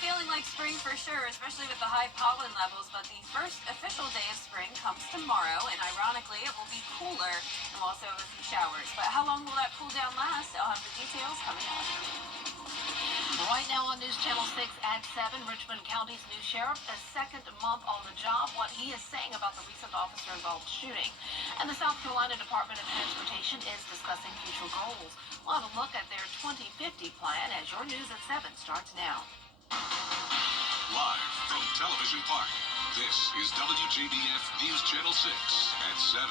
feeling like spring for sure, especially with the high pollen levels, but the first official day of spring comes tomorrow, and ironically, it will be cooler, and we'll also have a few showers. But how long will that cool down last? I'll have the details coming up. Right now on News Channel 6 at 7, Richmond County's new sheriff, a second month on the job, what he is saying about the recent officer-involved shooting. And the South Carolina Department of Transportation is discussing future goals. We'll have a look at their 2050 plan as your News at 7 starts now. Live from Television Park, this is WJBF News Channel 6 at 7.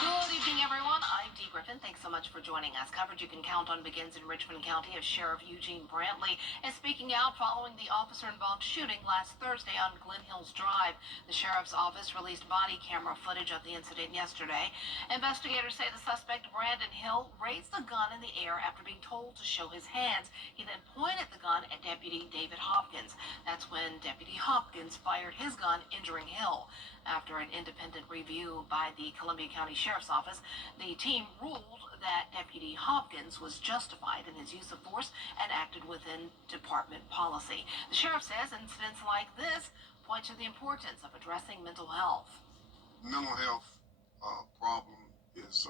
Good evening, everyone. I'm Dee Griffin. Thanks so much for joining us. Coverage you can count on begins in Richmond County as Sheriff Eugene Brantley is speaking out following the officer-involved shooting last Thursday on Glen Hills Drive. The sheriff's office released body camera footage of the incident yesterday. Investigators say the suspect, Brandon Hill, raised the gun in the air after being told to show his hands. He then pointed the gun at Deputy David Hopkins. That's when Deputy Hopkins fired his gun, injuring Hill. After an independent review by the Columbia County Sheriff's Office, the team ruled that Deputy Hopkins was justified in his use of force and acted within department policy. The sheriff says incidents like this point to the importance of addressing mental health. Mental health problem is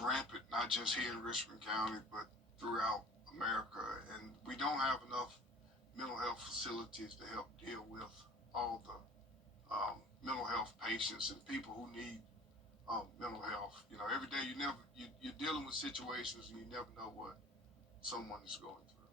rampant, not just here in Richmond County, but throughout America. And we don't have enough mental health facilities to help deal with all the mental health patients and people who need mental health. You know, every day you're dealing with situations and you never know what someone is going through.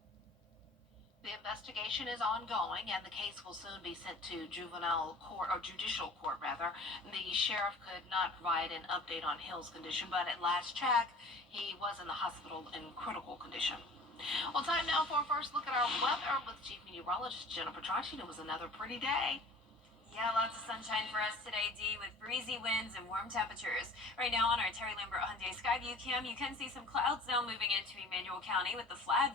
The investigation is ongoing and the case will soon be sent to juvenile court, or judicial court rather. The sheriff could not provide an update on Hill's condition, but at last check, he was in the hospital in critical condition. Well, time now for a first look at our weather with Chief Meteorologist Jennifer Trotch. It was another pretty day. Yeah, lots of sunshine for us today, Dee, with breezy winds and warm temperatures. Right now on our Terry Lambert Hyundai Skyview cam, you can see some clouds now moving into Emmanuel County with the flag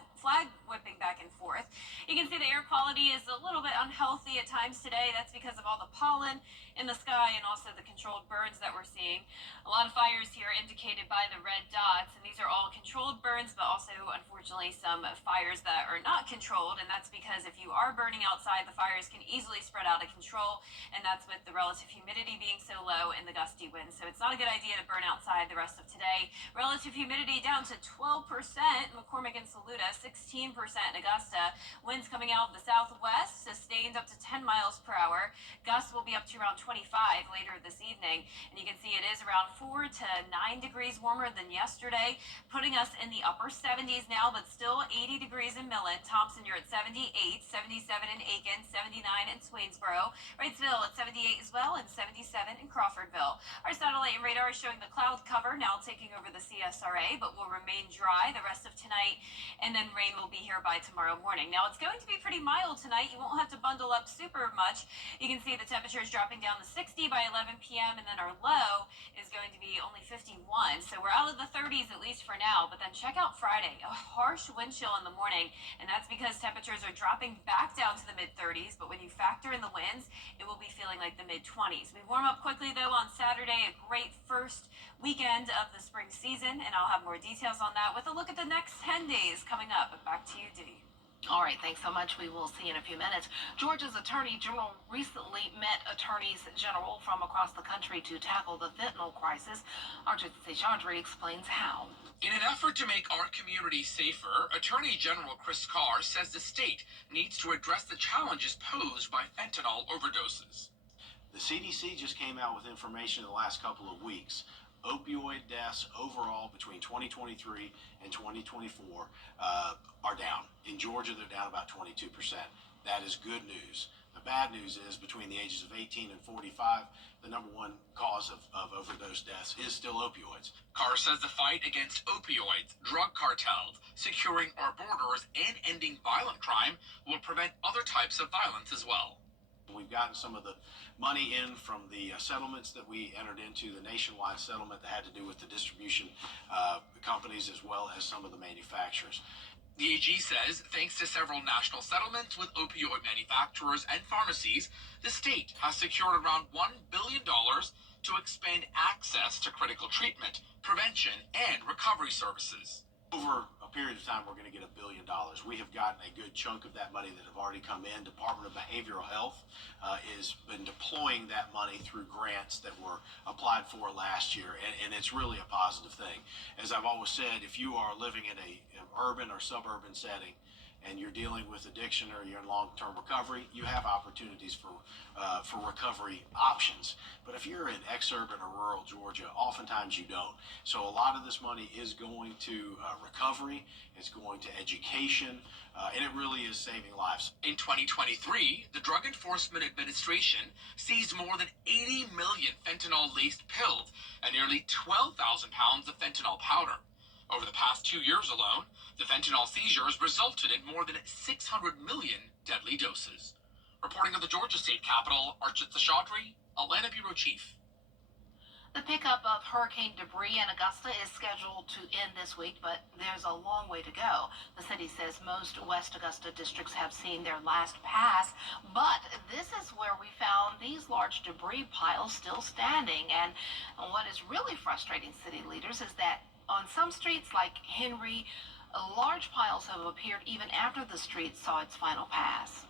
whipping back and forth. You can see the air quality is a little bit unhealthy at times today. That's because of all the pollen in the sky and also the controlled burns that we're seeing. A lot of fires here indicated by the red dots, and these are all controlled burns, but also, unfortunately, some fires that are not controlled, and that's because if you are burning outside, the fires can easily spread out of control, and that's with the relative humidity being so low and the gusty winds. So it's not a good idea to burn outside the rest of today. Relative humidity down to 12%, McCormick and Saluda, 16% in Augusta. Winds coming out of the southwest, sustained up to 10 miles per hour. Gusts will be up to around 25 later this evening. And you can see it is around 4 to 9 degrees warmer than yesterday, putting us in the upper 70s now, but still 80 degrees in Millen. Thompson, you're at 78, 77 in Aiken, 79 in Swainsboro. Wrightsville at 78 as well, and 77 in Crawfordville. Our satellite and radar is showing the cloud cover now taking over the CSRA, but will remain dry the rest of tonight, and then rain will be here by tomorrow morning. Now, it's going to be pretty mild tonight. You won't have to bundle up super much. You can see the temperature is dropping down to 60 by 11 p.m., and then our low is going to be only 51. So we're out of the 30s at least for now, but then check out Friday. A harsh wind chill in the morning, and that's because temperatures are dropping back down to the mid-30s, but when you factor in the winds, it will be feeling like the mid-20s. We warm up quickly, though, on Saturday, a great first weekend of the spring season, and I'll have more details on that with a look at the next 10 days coming up. Back to you, Dee. All right, thanks so much. We will see in a few minutes. Georgia's Attorney General recently met attorneys general from across the country to tackle the fentanyl crisis. Arjit Seshadri explains how. In an effort to make our community safer, Attorney General Chris Carr says the state needs to address the challenges posed by fentanyl overdoses. The CDC just came out with information in the last couple of weeks. Opioid deaths overall between 2023 and 2024 are down. In Georgia, they're down about 22%. That is good news. The bad news is between the ages of 18 and 45, the number one cause of overdose deaths is still opioids. Carr says the fight against opioids, drug cartels, securing our borders, and ending violent crime will prevent other types of violence as well. We've gotten some of the money in from the settlements that we entered into, the nationwide settlement that had to do with the distribution companies as well as some of the manufacturers. The AG says, thanks to several national settlements with opioid manufacturers and pharmacies, the state has secured around $1 billion to expand access to critical treatment, prevention, and recovery services. Over a period of time, we're going to get $1 billion. We have gotten a good chunk of that money that have already come in. Department of Behavioral Health has been deploying that money through grants that were applied for last year, and it's really a positive thing. As I've always said, if you are living in an urban or suburban setting and you're dealing with addiction or you're in long-term recovery, you have opportunities for recovery options. But if you're in exurban or rural Georgia, oftentimes you don't. So a lot of this money is going to recovery, it's going to education, and it really is saving lives. In 2023, the Drug Enforcement Administration seized more than 80 million fentanyl-laced pills and nearly 12,000 pounds of fentanyl powder. Over the past 2 years alone, the fentanyl seizures resulted in more than 600 million deadly doses. Reporting to the Georgia State Capitol, Archit Seshadri, Atlanta Bureau Chief. The pickup of hurricane debris in Augusta is scheduled to end this week, but there's a long way to go. The city says most West Augusta districts have seen their last pass, but this is where we found these large debris piles still standing. And what is really frustrating city leaders is that on some streets like Henry, large piles have appeared even after the street saw its final pass.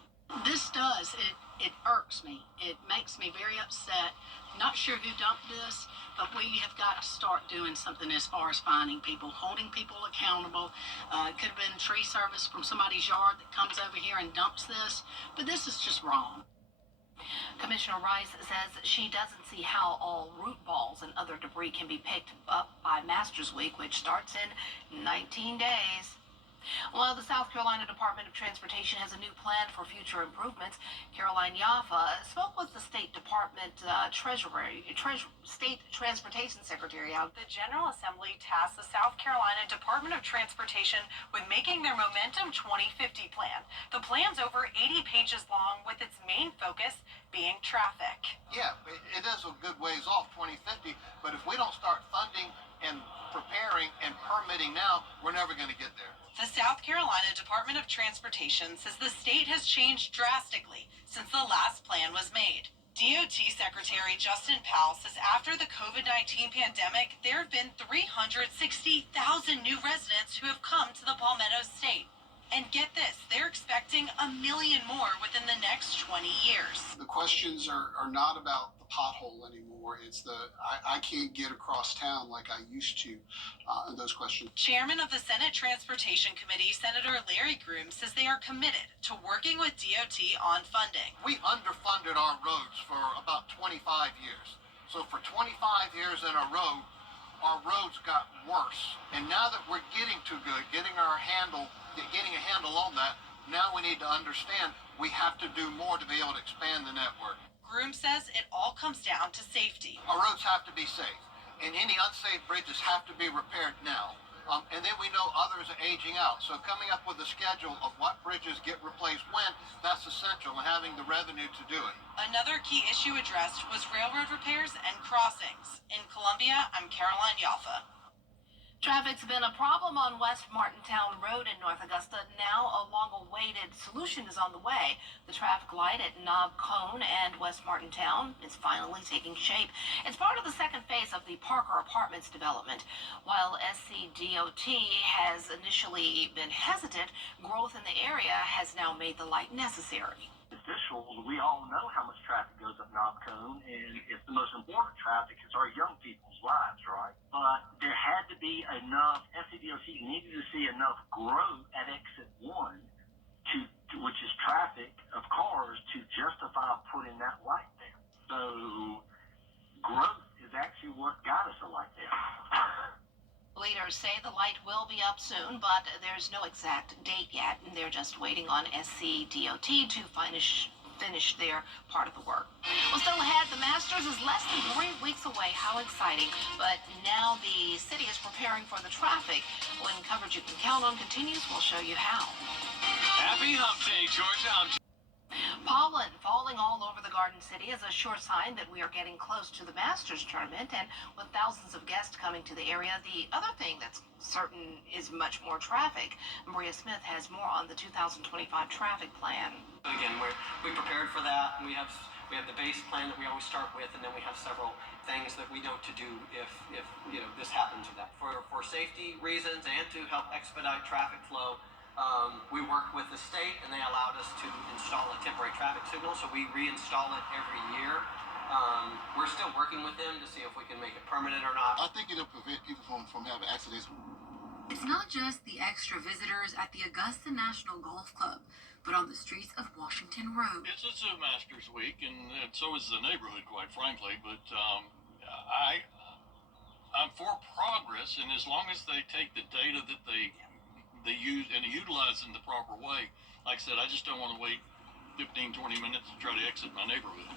This does. It irks me. It makes me very upset. Not sure who dumped this, but we have got to start doing something as far as finding people, holding people accountable. It could have been tree service from somebody's yard that comes over here and dumps this, but this is just wrong. Commissioner Rice says she doesn't see how all root balls and other debris can be picked up by Masters Week, which starts in 19 days. Well, the South Carolina Department of Transportation has a new plan for future improvements. Caroline Yaffa spoke with the State Department State Transportation Secretary. The General Assembly tasked the South Carolina Department of Transportation with making their Momentum 2050 plan. The plan's over 80 pages long, with its main focus being traffic. Yeah, it is a good ways off, 2050, but if we don't start funding and preparing and permitting now, we're never going to get there. The South Carolina Department of Transportation says the state has changed drastically since the last plan was made. DOT Secretary Justin Powell says after the COVID-19 pandemic, there have been 360,000 new residents who have come to the Palmetto State. And get this, they're expecting 1 million more within the next 20 years. The questions are not about the pothole anymore. It's I can't get across town like I used to, and those questions. Chairman of the Senate Transportation Committee, Senator Larry Groom, says they are committed to working with DOT on funding. We underfunded our roads for about 25 years. So for 25 years in a row, our roads got worse. And now that we're getting too good, getting a handle on that, now we need to understand we have to do more to be able to expand the network. Groom says it all comes down to safety. Our roads have to be safe, and any unsafe bridges have to be repaired now. And then we know others are aging out. So coming up with a schedule of what bridges get replaced when, that's essential, and having the revenue to do it. Another key issue addressed was railroad repairs and crossings. In Columbia, I'm Caroline Yaffa. Traffic's been a problem on West Martintown Road in North Augusta. Now a long-awaited solution is on the way. The traffic light at Knob Cone and West Martintown is finally taking shape. It's part of the second phase of the Parker Apartments development. While SCDOT has initially been hesitant, growth in the area has now made the light necessary. Officials, we all know how much traffic goes up Knob Cone, and it's the most important traffic is our young people's lives, right? But there had to be enough, SCDOT needed to see enough growth at exit 1, which is traffic of cars, to justify putting that light there. So growth is actually what got us a light there. Leaders say the light will be up soon, but there's no exact date yet, and they're just waiting on SCDOT to finish their part of the work. Well, still ahead, the Masters is less than 3 weeks away. How exciting. But now the city is preparing for the traffic. When coverage you can count on continues, we'll show you how. Happy Hump Day, Georgia. Pollen falling all over the Garden City is a sure sign that we are getting close to the Masters tournament, and with thousands of guests coming to the area, the other thing that's certain is much more traffic. Maria Smith has more on the 2025 traffic plan. Again, we prepared for that. We have We have the base plan that we always start with, and then we have several things that we know to do if this happens or that. For safety reasons and to help expedite traffic flow, we worked with the state, and they allowed us to install a temporary traffic signal, so we reinstall it every year. We're still working with them to see if we can make it permanent or not. I think it'll prevent people from having accidents. It's not just the extra visitors at the Augusta National Golf Club, but on the streets of Washington Road. It's a Masters week, and so is the neighborhood, quite frankly. But I'm for progress, and as long as they take the data that they use and utilize in the proper way, like I said, I just don't want to wait 15, 20 minutes to try to exit my neighborhood.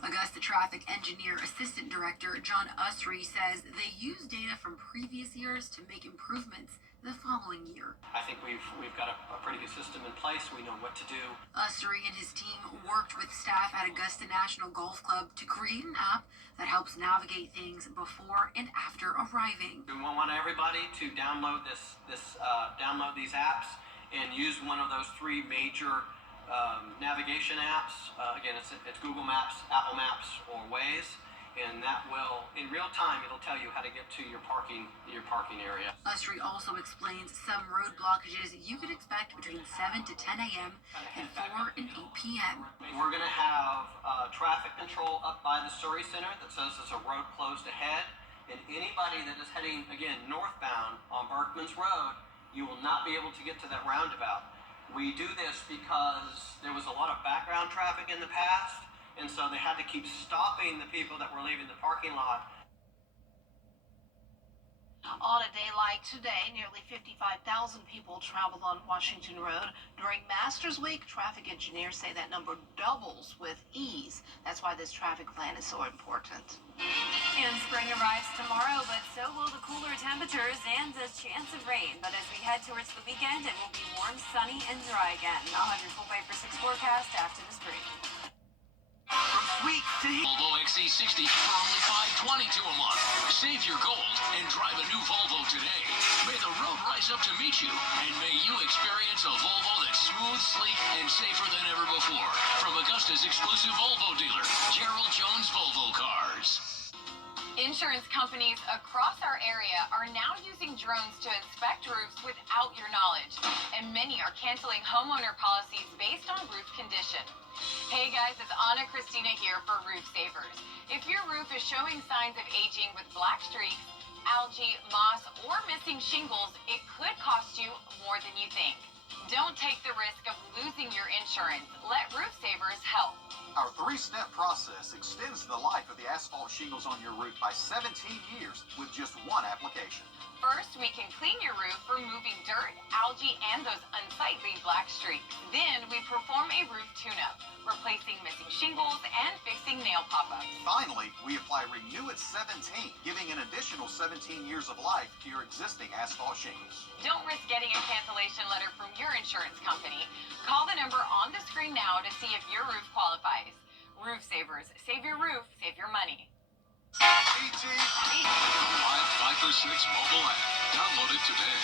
Augusta Traffic Engineer Assistant Director John Usry says they use data from previous years to make improvements the following year. I think we've got a pretty good system in place. We know what to do. Usry and his team worked with staff at Augusta National Golf Club to create an app that helps navigate things before and after arriving. We want everybody to download download these apps and use one of those three major navigation apps. Again, it's Google Maps, Apple Maps, or Waze, and that will, in real time, it'll tell you how to get to your parking area. Usry also explains some road blockages you could expect between 7 to 10 a.m. and 4 and 8 p.m. We're going to have traffic control up by the Surrey Center that says there's a road closed ahead, and anybody that is heading, again, northbound on Berkman's Road, you will not be able to get to that roundabout. We do this because there was a lot of background traffic in the past, and so they had to keep stopping the people that were leaving the parking lot. On a day like today, nearly 55,000 people traveled on Washington Road. During Masters Week, traffic engineers say that number doubles with ease. That's why this traffic plan is so important. And spring arrives tomorrow, but so will the cooler temperatures and a chance of rain. But as we head towards the weekend, it will be warm, sunny, and dry again. I'll have your full Viper 6 forecast after this break. From sweet to Volvo XC60 for only $522 a month. Save your gold and drive a new Volvo today. May the road rise up to meet you, and may you experience a Volvo that's smooth, sleek, and safer than ever before. From Augusta's exclusive Volvo dealer, Gerald Jones Volvo Cars. Insurance companies across our area are now using drones to inspect roofs without your knowledge, and many are canceling homeowner policies based on roof condition. Hey guys, it's Anna Christina here for Roof Savers. If your roof is showing signs of aging with black streaks, algae, moss, or missing shingles, it could cost you more than you think. Don't take the risk of losing your insurance. Let Roof Savers help. Our 3-step process extends the life of the asphalt shingles on your roof by 17 years with just one application. First, we can clean your roof, removing dirt, algae, and those unsightly black streaks. Then, we perform a roof tune-up, replacing missing shingles and fixing nail pop-ups. Finally, we apply Renew at 17, giving an additional 17 years of life to your existing asphalt shingles. Don't risk getting a cancellation letter from your insurance company. Call the number on the screen now to see if your roof qualifies. Roof Savers. Save your roof, save your money. Live 5 for 6 mobile app. Download it today.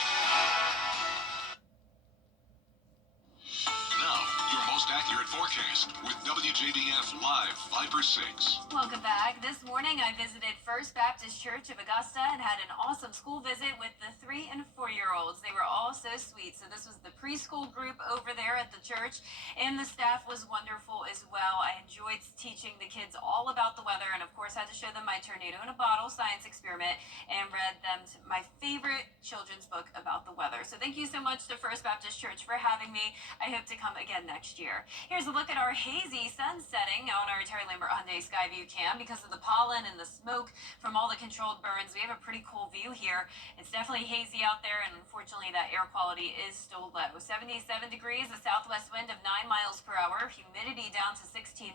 Now, your most accurate forecast with WJBF Live 5 for 6. Welcome back. This morning I visited First Baptist Church of Augusta and had an awesome school visit with the 3- and 4-year-olds. They were all so sweet. So this was the preschool group over there at the church, and the staff was wonderful as well. I enjoyed teaching the kids all about the weather, and of course I had to show them my tornado in a bottle science experiment and read them my favorite children's book about the weather. So thank you so much to First Baptist Church for having me. I hope to come again next year. Here's a look at our hazy sun setting on our Terry Lambert Hyundai Skyview cam. Because of the pollen and the smoke from all the controlled burns, we have a pretty cool view here. It's definitely hazy out there, and unfortunately that air quality is still low. 77 degrees, a southwest wind of 9 miles per hour, humidity down to 16%.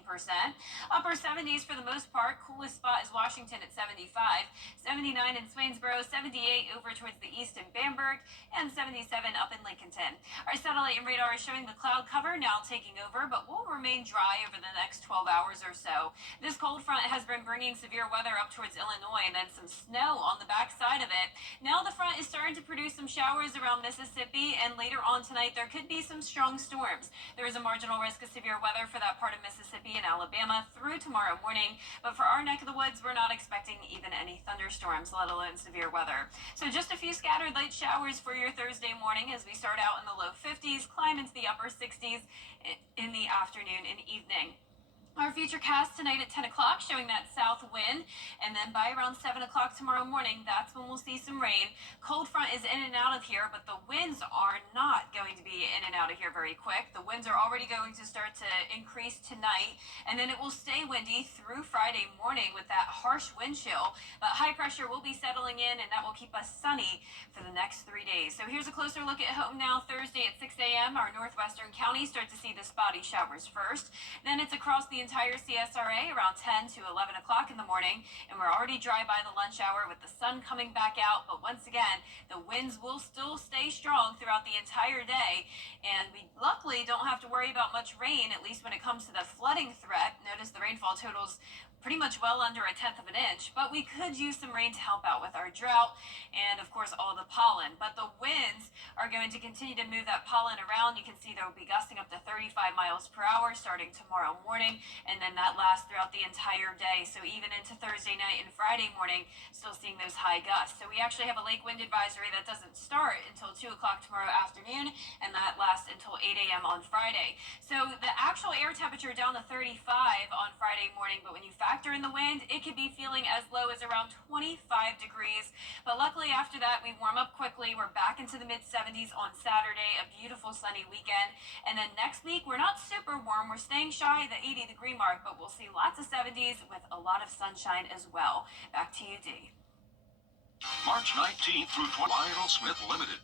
Upper 70s for the most part. Coolest spot is Washington at 75, 79 in Swainsboro, 78 over towards the east in Bamberg, and 77 up in Lincolnton. Our satellite and radar is showing the cloud cover now taking over, but we'll remain remain dry over the next 12 hours or so. This cold front has been bringing severe weather up towards Illinois and then some snow on the backside of it. Now the front is starting to produce some showers around Mississippi, and later on tonight there could be some strong storms. There is a marginal risk of severe weather for that part of Mississippi and Alabama through tomorrow morning, but for our neck of the woods, we're not expecting even any thunderstorms, let alone severe weather. So just a few scattered light showers for your Thursday morning as we start out in the low 50s, climb into the upper 60s in the afternoon and evening. Our futurecast tonight at 10 o'clock showing that south wind, and then by around 7 o'clock tomorrow morning, that's when we'll see some rain. Cold front is in and out of here, but the winds are not going to be in and out of here very quick. The winds are already going to start to increase tonight, and then it will stay windy through Friday morning with that harsh wind chill. But high pressure will be settling in, and that will keep us sunny for the next 3 days. So here's a closer look at home now. Thursday at 6 a.m., our northwestern counties start to see the spotty showers first. Then it's across the entire CSRA around 10 to 11 o'clock in the morning, and we're already dry by the lunch hour with the sun coming back out. But once again, the winds will still stay strong throughout the entire day, and we luckily don't have to worry about much rain, at least when it comes to the flooding threat. Notice the rainfall totals pretty much well under 1/10 of an inch, but we could use some rain to help out with our drought and of course all the pollen. But the winds are going to continue to move that pollen around. You can see they'll be gusting up to 35 miles per hour starting tomorrow morning, and then that lasts throughout the entire day. So even into Thursday night and Friday morning, still seeing those high gusts. So we actually have a lake wind advisory that doesn't start until 2 o'clock tomorrow afternoon, and that lasts until 8 a.m. on Friday. So the actual air temperature down to 35 on Friday morning, but when you factor in the wind, it could be feeling as low as around 25 degrees. But luckily after that, we warm up quickly. We're back into the mid-70s on Saturday, a beautiful sunny weekend. And then next week, we're not super warm. We're staying shy of the 80-degree mark, but we'll see lots of 70s with a lot of sunshine as well. Back to you, Dee. March 19th through 20th, Lionel Smith Limited.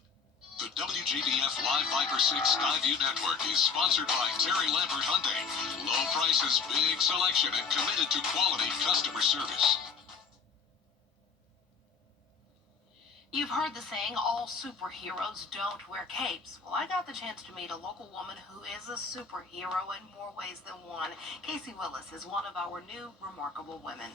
The WJBF Live Viper 6 Skyview Network is sponsored by Terry Lambert Hyundai. Low prices, big selection, and committed to quality customer service. You've heard the saying, all superheroes don't wear capes. Well, I got the chance to meet a local woman who is a superhero in more ways than one. Casey Willis is one of our new remarkable women.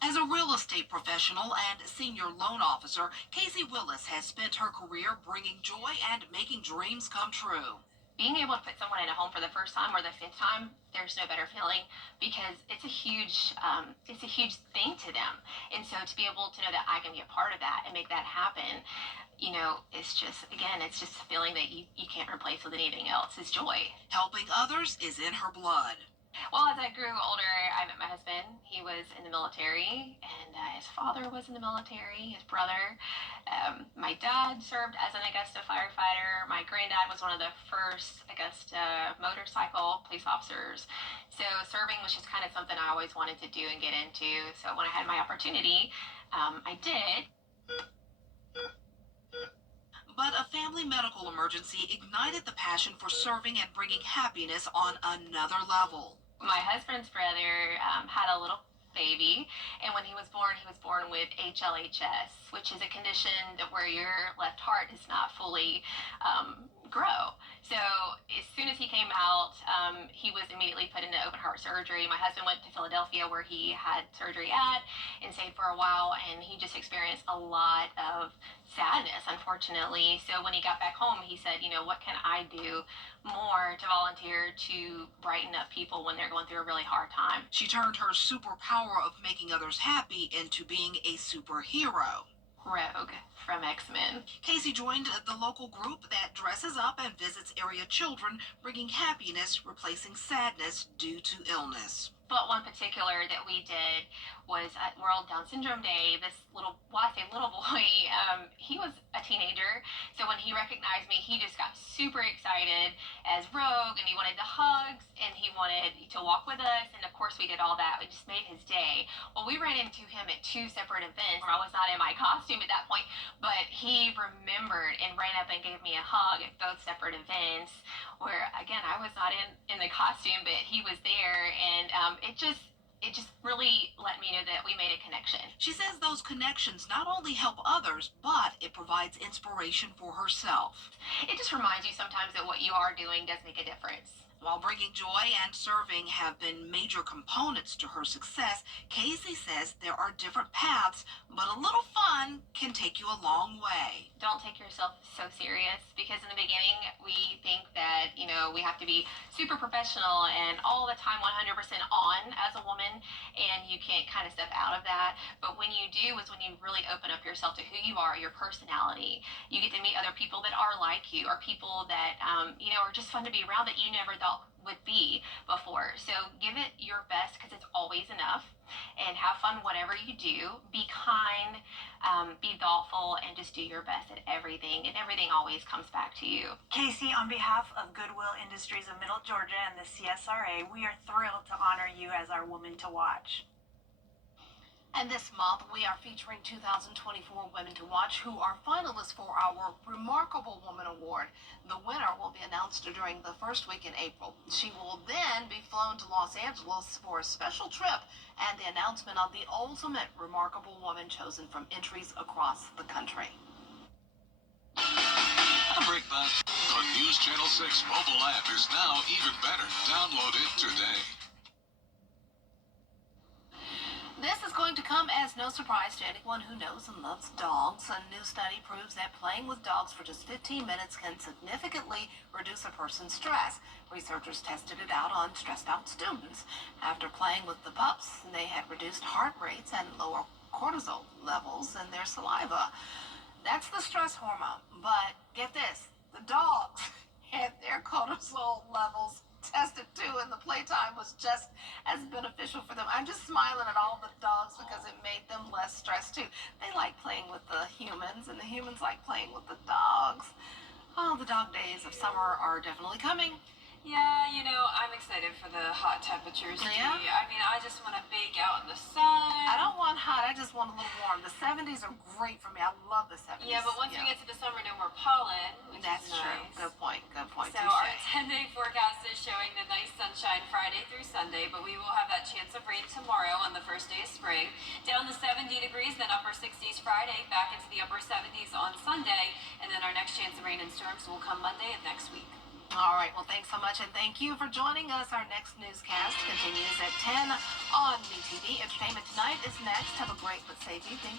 As a real estate professional and senior loan officer, Casey Willis has spent her career bringing joy and making dreams come true. Being able to put someone in a home for the first time or the fifth time, there's no better feeling because it's a huge thing to them. And so to be able to know that I can be a part of that and make that happen, you know, it's just a feeling that you can't replace with anything else. It's joy. Helping others is in her blood. Well, as I grew older, I met my husband. He was in the military, and his father was in the military, his brother. My dad served as an Augusta firefighter. My granddad was one of the first Augusta motorcycle police officers. So serving was just kind of something I always wanted to do and get into. So when I had my opportunity, I did. But a family medical emergency ignited the passion for serving and bringing happiness on another level. My husband's brother had a little baby, and when he was born with HLHS, which is a condition where your left heart does not fully grow. So as soon as he came out, he was immediately put into open heart surgery. My husband went to Philadelphia where he had surgery at and stayed for a while, and he just experienced a lot of sadness, unfortunately. So when he got back home, he said, you know, what can I do more to volunteer to brighten up people when they're going through a really hard time? She turned her superpower of making others happy into being a superhero. Rogue from X-Men. Casey joined the local group that dresses up and visits area children, bringing happiness, replacing sadness due to illness. But one particular that we did was at World Down Syndrome Day. This little boy, he was a teenager. So when he recognized me, he just got super excited as Rogue, and he wanted the hugs, and he wanted to walk with us. And of course we did all that. It just made his day. Well, we ran into him at 2 separate events. I was not in my costume at that point, but he remembered and ran up and gave me a hug at both separate events where, again, I was not in the costume, but he was there, and it just really let me know that we made a connection. She says those connections not only help others, but it provides inspiration for herself. It just reminds you sometimes that what you are doing does make a difference. While bringing joy and serving have been major components to her success, Casey says there are different paths, but a little fun can take you a long way. Don't take yourself so serious, because in the beginning we think that, we have to be super professional and all the time 100% on as a woman, and you can't kind of step out of that. But when you do is when you really open up yourself to who you are, your personality. You get to meet other people that are like you, or people that are just fun to be around that you never thought would be before. So give it your best, because it's always enough, and have fun whatever you do. Be kind, be thoughtful, and just do your best at everything, and everything always comes back to you. Casey, on behalf of Goodwill Industries of Middle Georgia and the CSRA, we are thrilled to honor you as our woman to watch. And this month, we are featuring 2024 Women to Watch who are finalists for our Remarkable Woman Award. The winner will be announced during the first week in April. She will then be flown to Los Angeles for a special trip and the announcement of the ultimate Remarkable Woman chosen from entries across the country. I'm Rick Buzz. The News Channel 6 mobile app is now even better. Download it today. This is going to come as no surprise to anyone who knows and loves dogs. A new study proves that playing with dogs for just 15 minutes can significantly reduce a person's stress. Researchers tested it out on stressed out students. After playing with the pups, they had reduced heart rates and lower cortisol levels in their saliva. That's the stress hormone. But get this, the dogs had their cortisol levels tested too, and the playtime was just as beneficial for them. I'm just smiling at all the dogs because it made them less stressed too. They like playing with the humans, and the humans like playing with the dogs. Oh, the dog days of summer are definitely coming. Yeah, I'm excited for the hot temperatures. Yeah? I mean, I just want to bake out in the sun. I don't want hot, I just want a little warm. The 70s are great for me. I love the 70s. Yeah, but once we get to the summer, no more pollen, which That's is nice. true. Good point. So our 10-day forecast is showing the nice sunshine Friday through Sunday, but we will have that chance of rain tomorrow on the first day of spring. Down to 70 degrees, then upper 60s Friday, back into the upper 70s on Sunday, and then our next chance of rain and storms will come Monday of next week. All right, well, thanks so much, and thank you for joining us. Our next newscast continues at 10 on MeTV. Entertainment Tonight is next. Have a great but safe evening.